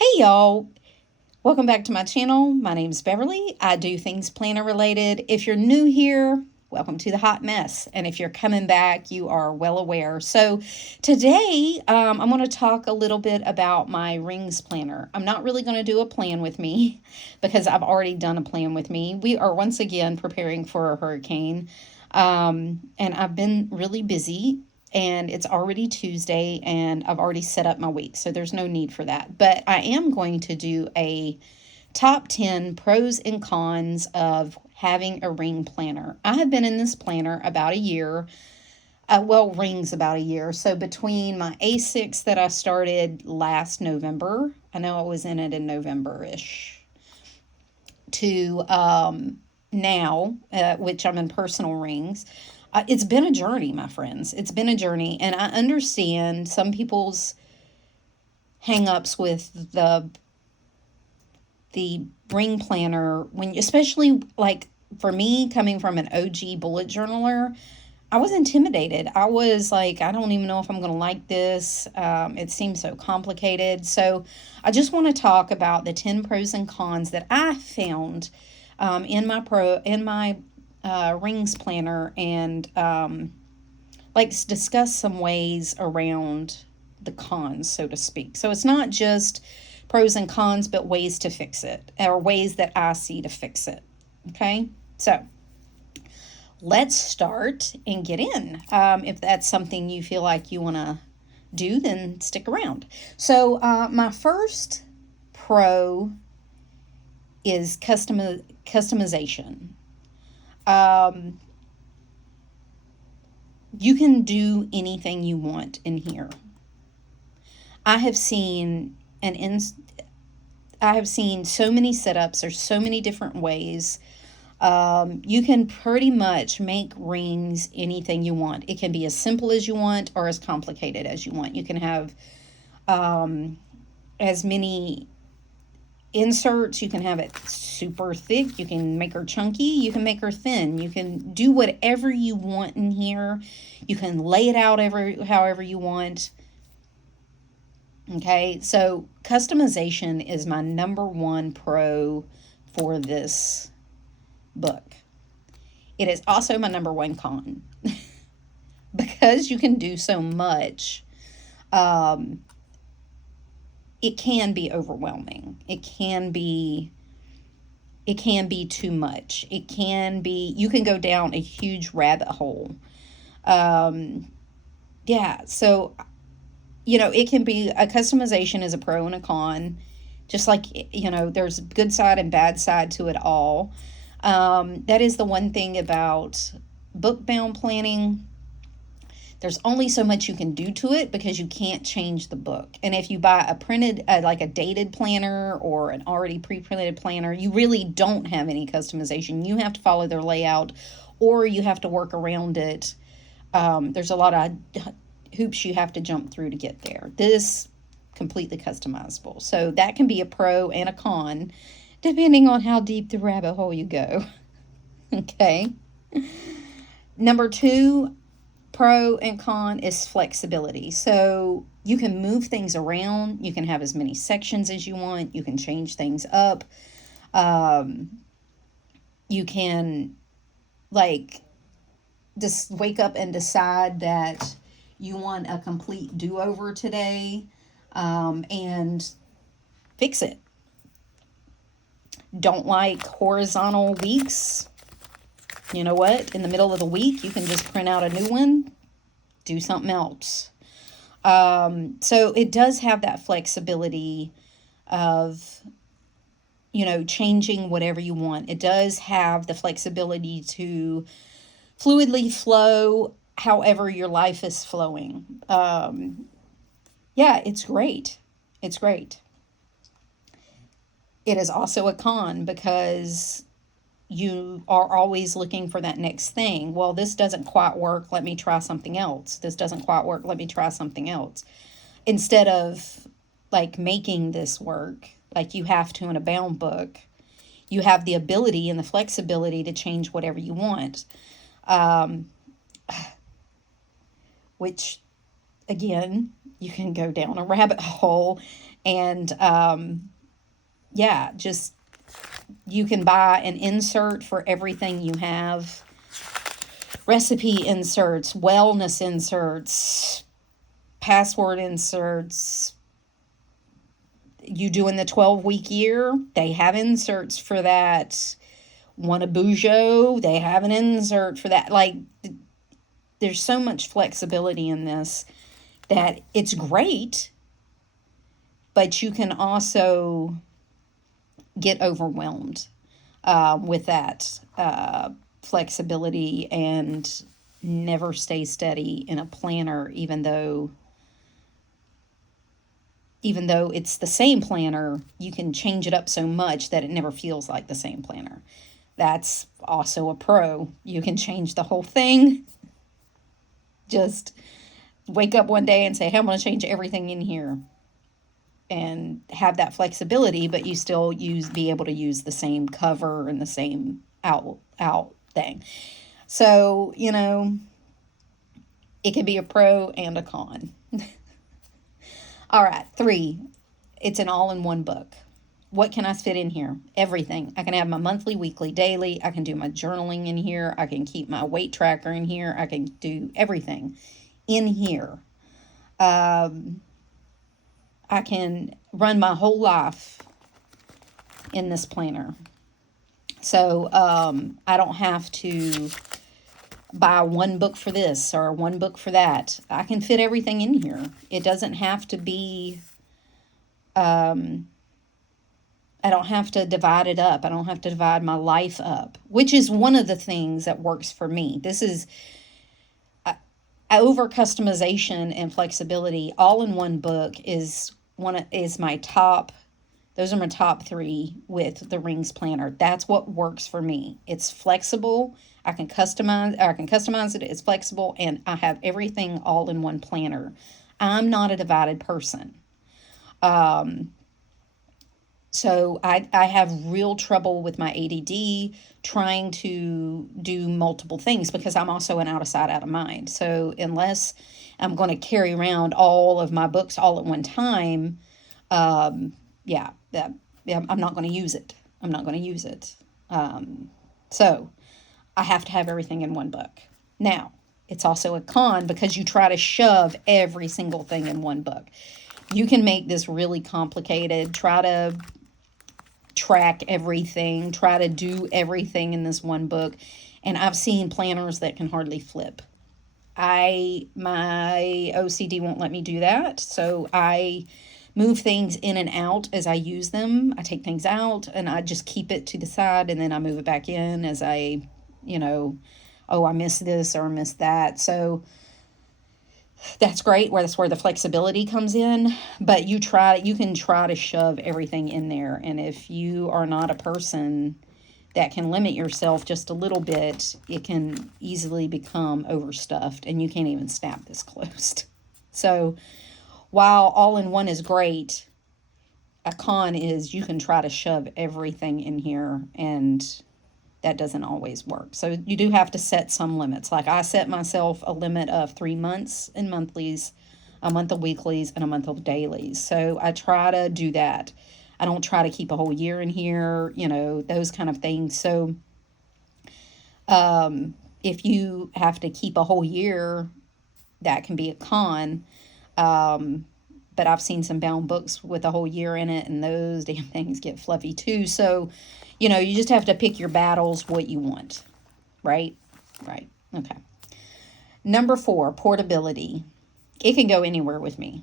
Hey y'all, welcome back to my channel. My name's Beverly. I do things planner related. If you're new here, welcome to the hot mess. And if you're coming back, you are well aware. So today I'm going to talk a little bit about my rings planner. I'm not really going to do a plan with me because I've already done a plan with me. We are once again preparing for a hurricane. And I've been really busy and it's already Tuesday and I've already set up my week. So there's no need for that. But I am going to do a top 10 pros and cons of having a ring planner. I have been in this planner about a year. Rings about a year. So between my A6 that I started last November, I know I was in it in November-ish, to now, which I'm in personal rings. It's been a journey, my friends. It's been a journey, and I understand some people's hang-ups with the ring planner when, especially like for me, coming from an OG bullet journaler. I was intimidated. I was like, I don't even know if I'm going to like this. It seems so complicated. So I just want to talk about the 10 pros and cons that I found in my rings planner, and like discuss some ways around the cons, so to speak. So it's not just pros and cons, but ways to fix it, or ways that I see to fix it. Okay, so let's start and get in. If that's something you feel like you want to do, then stick around. So my first pro is customization. You can do anything you want in here. I have seen I have seen so many setups. There's so many different ways. You can pretty much make rings anything you want. It can be as simple as you want or as complicated as you want. You can have as many inserts. You can have it super thick. You can make her chunky. You can make her thin. You can do whatever you want in here. You can lay it out however you want. Okay, so customization is my number one pro for this book. It is also my number one con. Because you can do so much, it can be overwhelming. It can be too much. You can go down a huge rabbit hole. Yeah, so it can be a customization is a pro and a con. Just like, there's a good side and bad side to it all. That is the one thing about book bound planning. There's only so much you can do to it because you can't change the book. And if you buy a printed, like a dated planner or an already pre-printed planner, you really don't have any customization. You have to follow their layout or you have to work around it. There's a lot of hoops you have to jump through to get there. This completely customizable. So that can be a pro and a con, depending on how deep the rabbit hole you go. Okay. Number 2, pro and con, is flexibility. So you can move things around. You can have as many sections as you want. You can change things up. You can just wake up and decide that you want a complete do-over today, and fix it. Don't like horizontal weeks? You know what? In the middle of the week, you can just print out a new one, do something else. So it does have that flexibility of, changing whatever you want. It does have the flexibility to fluidly flow however your life is flowing. Yeah, it's great. It's great. It is also a con because you are always looking for that next thing. Well, this doesn't quite work. Let me try something else. This doesn't quite work. Let me try something else. Instead of making this work like you have to in a bound book, you have the ability and the flexibility to change whatever you want. Which, again, you can go down a rabbit hole And yeah, just you can buy an insert for everything you have. Recipe inserts, wellness inserts, password inserts. You doing the 12-week year, they have inserts for that. Want a Bougeot, they have an insert for that. Like, there's so much flexibility in this that it's great, but you can also get overwhelmed with that flexibility and never stay steady in a planner, even though it's the same planner, you can change it up so much that it never feels like the same planner. That's also a pro. You can change the whole thing. Just wake up one day and say, hey, I'm going to change everything in here, and have that flexibility, but you still be able to use the same cover and the same out thing. So, it can be a pro and a con. All right, 3, it's an all-in-one book. What can I fit in here? Everything. I can have my monthly, weekly, daily. I can do my journaling in here. I can keep my weight tracker in here. I can do everything in here. I can run my whole life in this planner. So I don't have to buy one book for this or one book for that. I can fit everything in here. It doesn't have to be, I don't have to divide it up. I don't have to divide my life up, which is one of the things that works for me. This is over customization and flexibility. All in one book is my top. Those are my top 3 with the Rings planner. That's what works for me. It's flexible. I can customize it. It's flexible, and I have everything all in one planner. I'm not a divided person. So I have real trouble with my ADD trying to do multiple things, because I'm also an out of sight, out of mind. So unless I'm going to carry around all of my books all at one time, I'm not going to use it. So I have to have everything in one book. Now, it's also a con because you try to shove every single thing in one book. You can make this really complicated, try to track everything, try to do everything in this one book. And I've seen planners that can hardly flip. My OCD won't let me do that. So I move things in and out as I use them. I take things out and I just keep it to the side, and then I move it back in as I, I missed this or I missed that. So that's great. That's where the flexibility comes in. But you can try to shove everything in there. And if you are not a person that can limit yourself just a little bit, it can easily become overstuffed and you can't even snap this closed. So while all in one is great, a con is you can try to shove everything in here, and that doesn't always work. So you do have to set some limits. Like I set myself a limit of 3 months in monthlies, a month of weeklies, and a month of dailies. So I try to do that. I don't try to keep a whole year in here, those kind of things. So if you have to keep a whole year, that can be a con. But I've seen some bound books with a whole year in it, and those damn things get fluffy too. So, you just have to pick your battles, what you want, right? Right. Okay. Number 4, portability. It can go anywhere with me.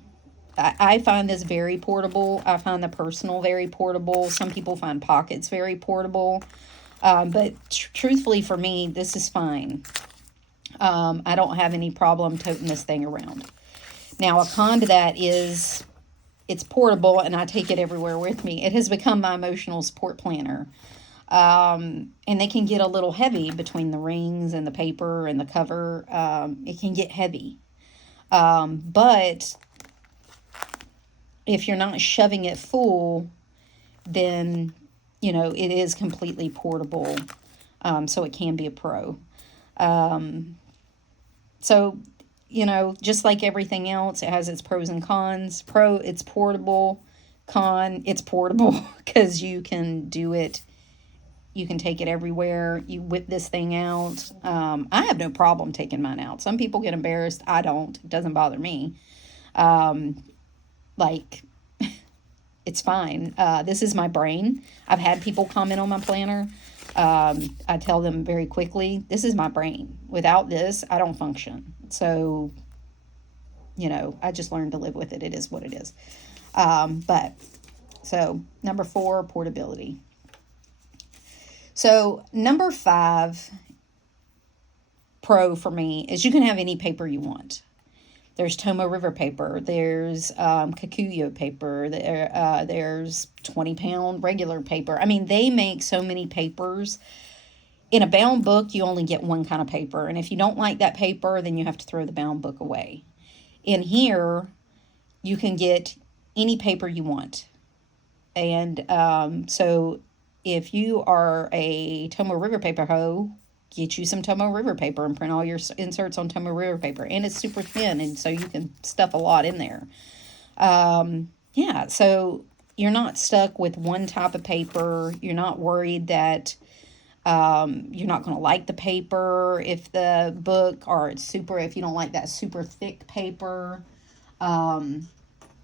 I find this very portable. I find the personal very portable. Some people find pockets very portable. But truthfully for me, this is fine. I don't have any problem toting this thing around. Now, a con to that is it's portable and I take it everywhere with me. It has become my emotional support planner. And they can get a little heavy between the rings and the paper and the cover. It can get heavy. But if you're not shoving it full, then, it is completely portable. So it can be a pro. So, just like everything else, it has its pros and cons. It's portable. Con, it's portable because you can do it. You can take it everywhere. You whip this thing out. I have no problem taking mine out. Some people get embarrassed. I don't. It doesn't bother me. Like, it's fine. This is my brain. I've had people comment on my planner. I tell them very quickly, this is my brain. Without this, I don't function. So, I just learned to live with it. It is what it is. So number 4, portability. So number 5, pro for me, is you can have any paper you want. There's Tomoe River paper. There's Kokuyo paper. There's 20-pound regular paper. I mean, they make so many papers. In a bound book, you only get one kind of paper. And if you don't like that paper, then you have to throw the bound book away. In here, you can get any paper you want. And so if you are a Tomoe River paper hoe, get you some Tomoe River paper and print all your inserts on Tomoe River paper. And it's super thin, and so you can stuff a lot in there. Yeah, so you're not stuck with one type of paper. You're not worried that you're not going to like the paper if the book, or it's super, if you don't like that super thick paper.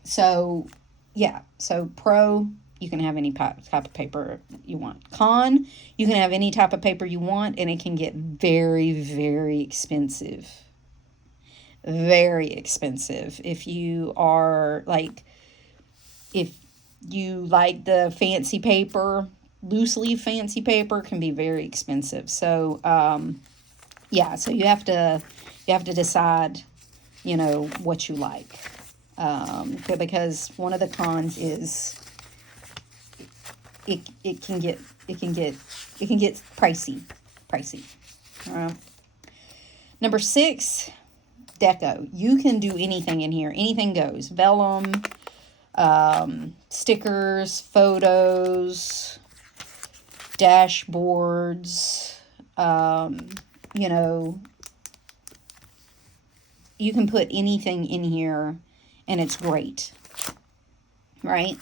So, yeah, so pro, you can have any type of paper you want. Con, you can have any type of paper you want, and it can get very, very expensive. Very expensive. If you are like, if you like the fancy paper, loose leaf fancy paper can be very expensive. So, yeah, so you have to decide, what you like. Because one of the cons is it can get pricey. All right. Number 6, deco. You can do anything in here. Anything goes. Vellum, stickers, photos, dashboards, you can put anything in here and it's great, right?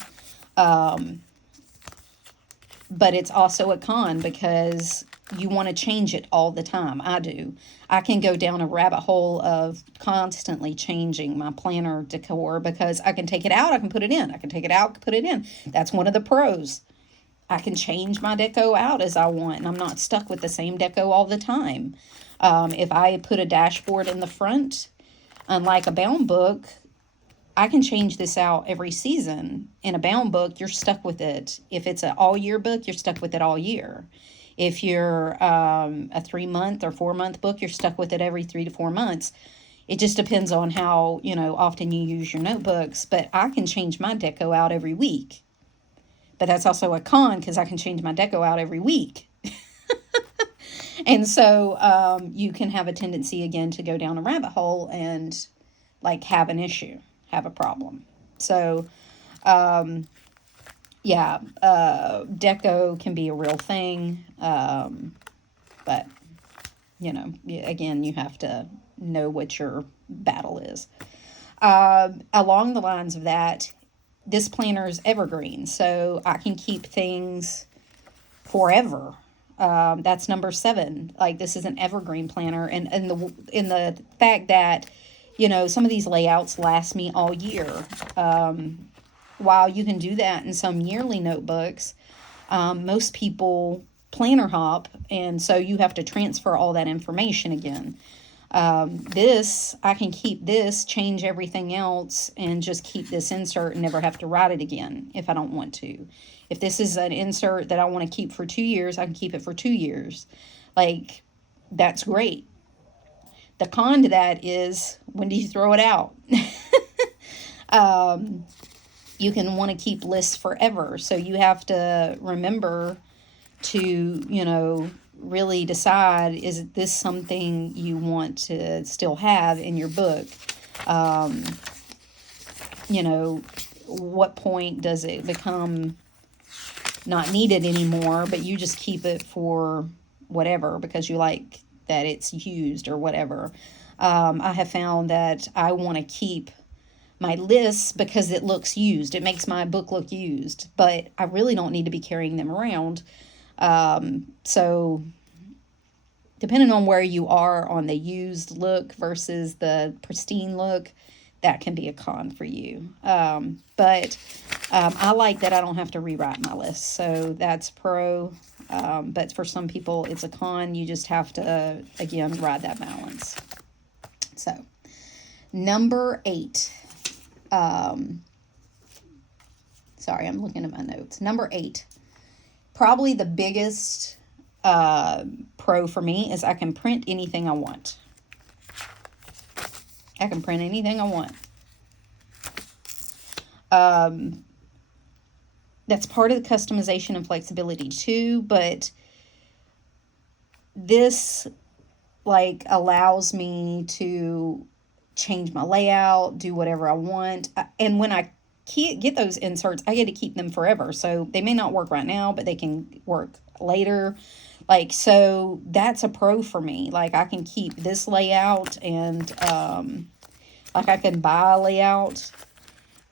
But it's also a con because you want to change it all the time. I do. I can go down a rabbit hole of constantly changing my planner decor because I can take it out, I can put it in. I can take it out, put it in. That's one of the pros. I can change my deco out as I want, and I'm not stuck with the same deco all the time. If I put a dashboard in the front, unlike a bound book, I can change this out every season. In a bound book, you're stuck with it. If it's an all-year book, you're stuck with it all year. If you're a 3-month or 4-month book, you're stuck with it every 3 to 4 months. It just depends on how, often you use your notebooks. But I can change my deco out every week. But that's also a con because I can change my deco out every week. And so you can have a tendency, again, to go down a rabbit hole and, have an issue, have a problem. So, yeah, deco can be a real thing. But, again, you have to know what your battle is. Along the lines of that, this planner is evergreen, so I can keep things forever. That's number 7. This is an evergreen planner, and in the fact that, some of these layouts last me all year. While you can do that in some yearly notebooks, most people planner hop, and so you have to transfer all that information again. This, I can keep this, change everything else, and just keep this insert and never have to write it again if I don't want to. If this is an insert that I want to keep for 2 years, I can keep it for 2 years. That's great. The con to that is, when do you throw it out? You can want to keep lists forever, so you have to remember to, really decide, is this something you want to still have in your book? What point does it become not needed anymore, but you just keep it for whatever because you like that it's used or whatever. I have found that I want to keep my lists because it looks used. It makes my book look used, but I really don't need to be carrying them around. So depending on where you are on the used look versus the pristine look, that can be a con for you. But I like that I don't have to rewrite my list. So that's pro. But for some people, it's a con. You just have to, again, ride that balance. So number 8. Sorry, I'm looking at my notes. Number 8. Probably the biggest pro for me is I can print anything I want. I can print anything I want. That's part of the customization and flexibility too, but this like allows me to change my layout, do whatever I want. And when I get those inserts, I get to keep them forever. So they may not work right now, but they can work later. Like, so that's a pro for me. Like, I can keep this layout and, like, I can buy a layout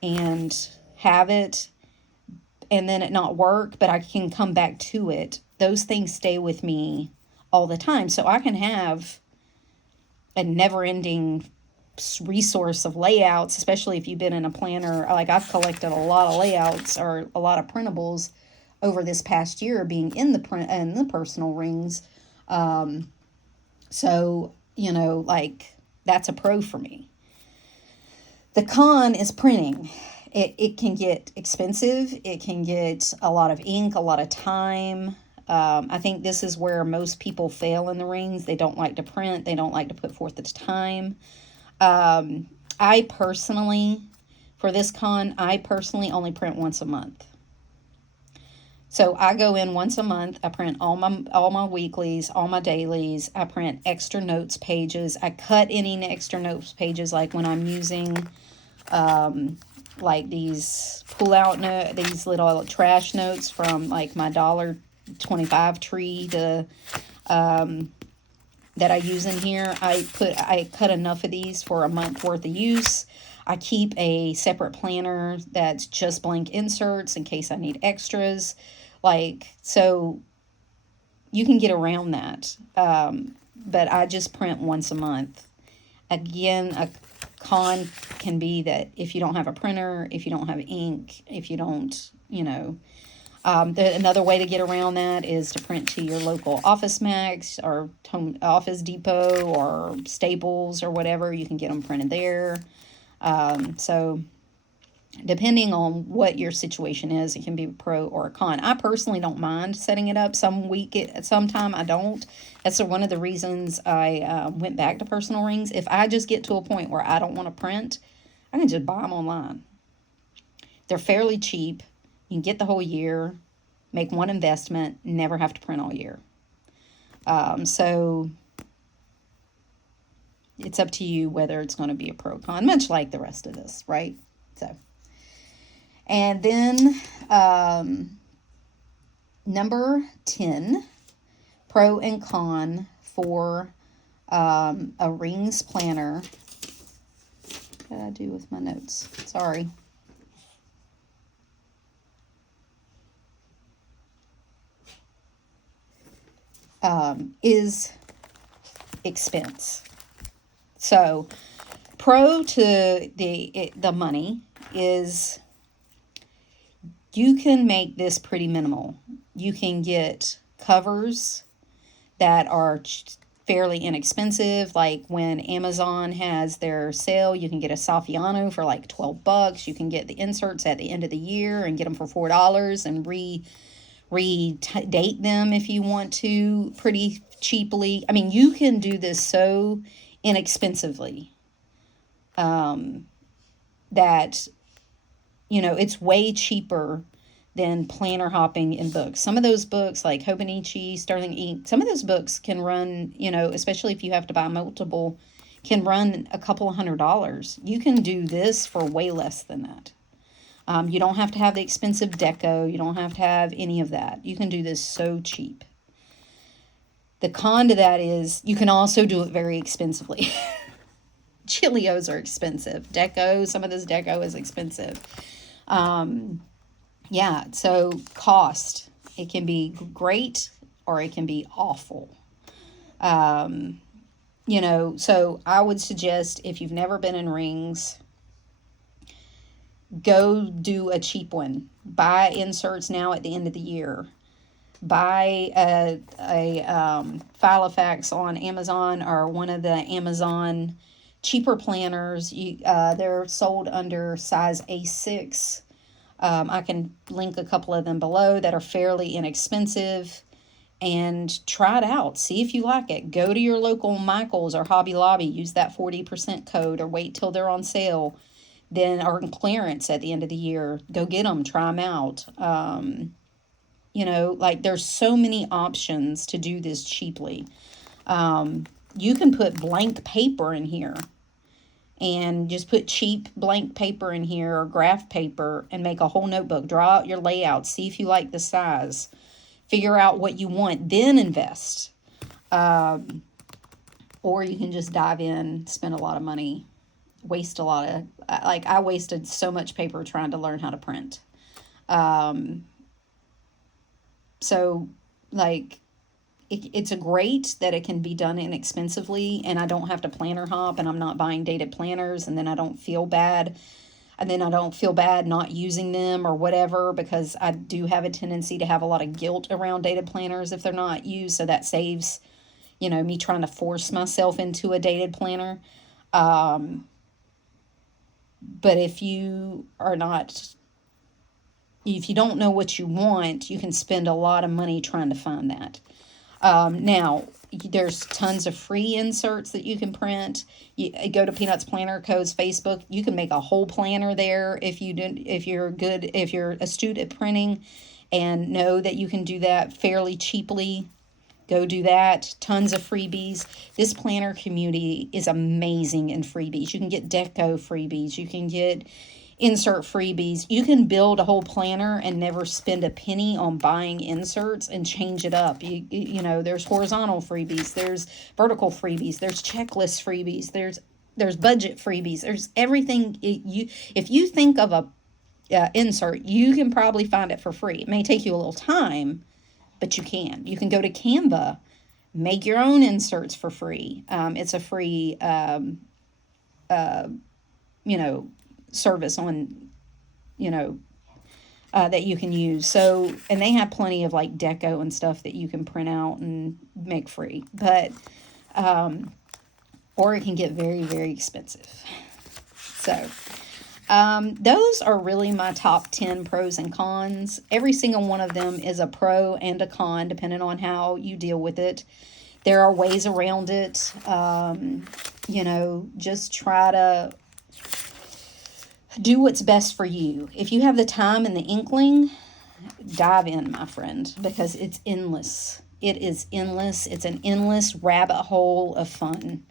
and have it and then it not work, but I can come back to it. Those things stay with me all the time. So I can have a never-ending resource of layouts, especially if you've been in a planner. Like, I've collected a lot of layouts or a lot of printables over this past year being in the personal rings. So, you know, like, that's a pro for me. The con is printing. It can get expensive. It can get a lot of ink, a lot of time. I think this is where most people fail in the rings. They don't like to print. They don't like to put forth the time. I personally, for this con, I personally only print once a month. So I go in once a month. I print all my weeklies, all my dailies. I print extra notes pages. I cut any extra notes pages, like when I'm using like these these little trash notes from like my $1.25 tree that I use in here. I cut enough of these for a month worth of use. I keep a separate planner that's just blank inserts in case I need extras. Like, so you can get around that. But I just print once a month. Again, a con can be that if you don't have a printer, if you don't have ink, if you don't, you know, another way to get around that is to print to your local Office Max or Office Depot or Staples or whatever. You can get them printed there. So depending on what your situation is, it can be a pro or a con. I personally don't mind setting it up sometime I don't. That's one of the reasons I went back to personal rings. If I just get to a point where I don't want to print, I can just buy them online. They're fairly cheap. You can get the whole year, make one investment, never have to print all year. So it's up to you whether it's going to be a pro or con, much like the rest of this, right? So, and then number 10, pro and con for a rings planner. What did I do with my notes? Sorry. Is expense. So pro to the money is you can make this pretty minimal. You can get covers that are fairly inexpensive. Like when Amazon has their sale, you can get a Saffiano for like $12. You can get the inserts at the end of the year and get them for $4 and redate them if you want to pretty cheaply. I mean, you can do this so inexpensively that, you know, it's way cheaper than planner hopping in books. Some of those books, like Hobonichi, Sterling Ink, some of those books can run, you know, especially if you have to buy multiple, can run a couple of $100. You can do this for way less than that. You don't have to have the expensive deco. You don't have to have any of that. You can do this so cheap. The con to that is you can also do it very expensively. Gillios are expensive. Deco, some of this deco is expensive. Yeah, so cost. It can be great or it can be awful. So I would suggest, if you've never been in rings, go do a cheap one. Buy inserts now at the end of the year. Buy a Filofax on Amazon or one of the Amazon cheaper planners. They're sold under size A6. I can link a couple of them below that are fairly inexpensive, and try it out. See if you like it. Go to your local Michael's or Hobby Lobby. Use that 40% code, or wait till they're on sale. Then, or clearance at the end of the year. Go get them. Try them out. There's so many options to do this cheaply. You can put blank paper in here and just put cheap blank paper in here, or graph paper, and make a whole notebook. Draw out your layout. See if you like the size. Figure out what you want, then invest. Or you can just dive in, spend a lot of money, waste a lot of, I wasted so much paper trying to learn how to print. It's a great that it can be done inexpensively, and I don't have to planner hop, and I'm not buying dated planners, and then I don't feel bad. And then I don't feel bad not using them or whatever, because I do have a tendency to have a lot of guilt around dated planners if they're not used. So that saves, me trying to force myself into a dated planner. But if you don't know what you want, you can spend a lot of money trying to find that. Now, there's tons of free inserts that you can print. You go to Peanuts Planner Codes Facebook. You can make a whole planner there if you're astute at printing and know that you can do that fairly cheaply. Go do that. Tons of freebies. This planner community is amazing in freebies. You can get deco freebies. You can get insert freebies. You can build a whole planner and never spend a penny on buying inserts and change it up. There's horizontal freebies, there's vertical freebies, there's checklist freebies, there's budget freebies, there's everything. If you think of a insert, you can probably find it for free. It may take you a little time, but you can. You can go to Canva, make your own inserts for free. It's a free service on, that you can use. So, and they have plenty of deco and stuff that you can print out and make free, but, or it can get very, very expensive. So, those are really my top 10 pros and cons. Every single one of them is a pro and a con, depending on how you deal with it. There are ways around it. Just try to do what's best for you. If you have the time and the inkling, dive in, my friend, because it's endless. It is endless. It's an endless rabbit hole of fun.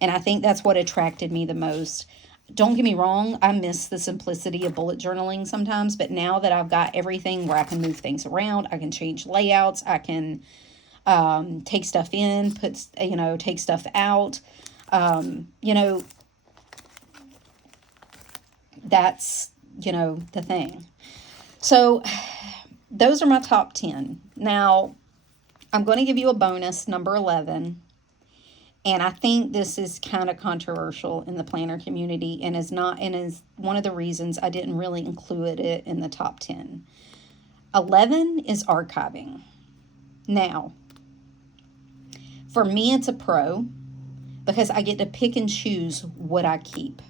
And I think that's what attracted me the most. Don't get me wrong, I miss the simplicity of bullet journaling sometimes, but now that I've got everything where I can move things around, I can change layouts, I can take stuff in, take stuff out, that's, the thing. So those are my top 10. Now, I'm going to give you a bonus, number 11. And I think this is kind of controversial in the planner community, and is one of the reasons I didn't really include it in the top 10. 11 is archiving. Now, for me, it's a pro because I get to pick and choose what I keep.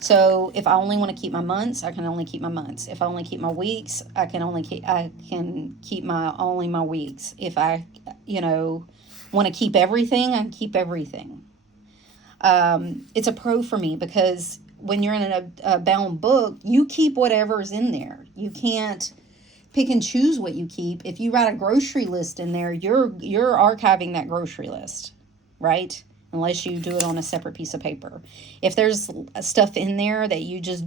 So if I only want to keep my months, I can only keep my months. If I only keep my weeks, I can keep my weeks. If I, want to keep everything, I can keep everything. It's a pro for me because when you're in a bound book, you keep whatever's in there. You can't pick and choose what you keep. If you write a grocery list in there, you're archiving that grocery list, right? Unless you do it on a separate piece of paper. If there's stuff in there that you just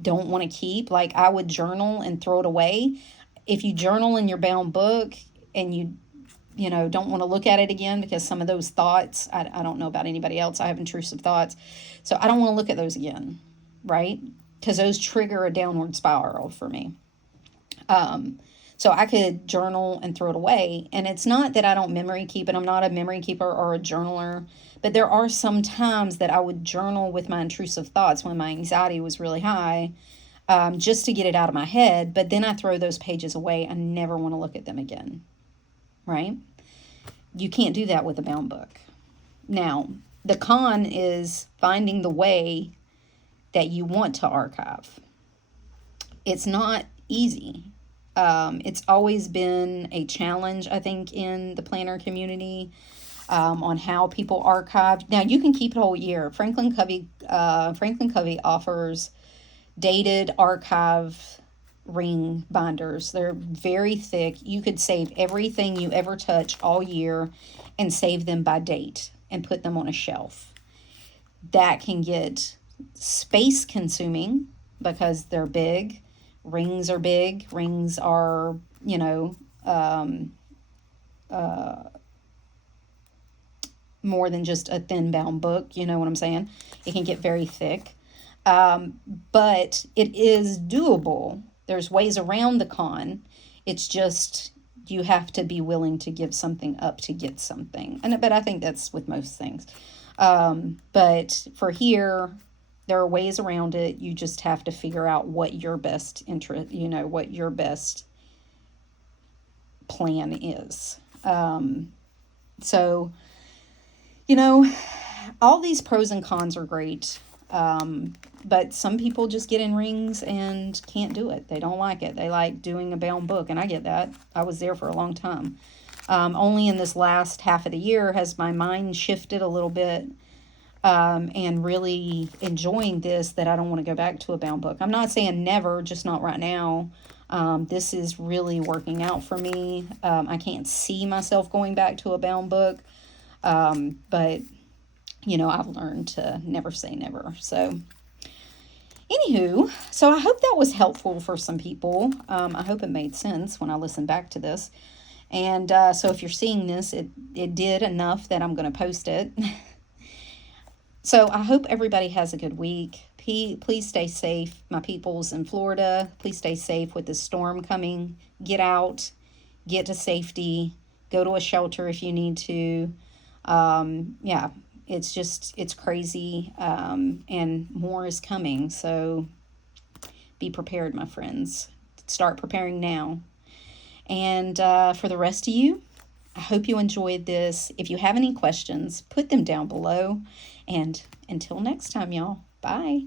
don't want to keep, like I would journal and throw it away. If you journal in your bound book and you you know, don't want to look at it again because some of those thoughts, I don't know about anybody else. I have intrusive thoughts. So I don't want to look at those again, right? Because those trigger a downward spiral for me. So I could journal and throw it away. And it's not that I don't memory keep it. I'm not a memory keeper or a journaler. But there are some times that I would journal with my intrusive thoughts when my anxiety was really high, just to get it out of my head. But then I throw those pages away. I never want to look at them again, right? You can't do that with a bound book. Now, the con is finding the way that you want to archive. It's not easy. It's always been a challenge, I think, in the planner community, on how people archive. Now, you can keep it all year. Franklin Covey offers dated archive ring binders. They're very thick. You could save everything you ever touch all year and save them by date and put them on a shelf. That can get space consuming because they're big. Rings are big. Rings are, you know, more than just a thin bound book. You know what I'm saying? It can get very thick. But it is doable. There's ways around the con. It's just you have to be willing to give something up to get something. But I think that's with most things. But for here, there are ways around it. You just have to figure out what your best interest, you know, what your best plan is. So, you know, all these pros and cons are great. But some people just get in rings and can't do it. They don't like it. They like doing a bound book, and I get that. I was there for a long time. Only in this last half of the year has my mind shifted a little bit, and really enjoying this, that I don't want to go back to a bound book. I'm not saying never, just not right now. This is really working out for me. I can't see myself going back to a bound book, but you know, I've learned to never say never. So anywho, so I hope that was helpful for some people. I hope it made sense when I listened back to this. And so if you're seeing this, it did enough that I'm going to post it. So I hope everybody has a good week. Please stay safe, my peoples in Florida. Please stay safe with the storm coming. Get out, get to safety, go to a shelter if you need to. Yeah, it's crazy, and more is coming. So be prepared, my friends. Start preparing now. And for the rest of you, I hope you enjoyed this. If you have any questions, put them down below. And until next time, y'all, bye.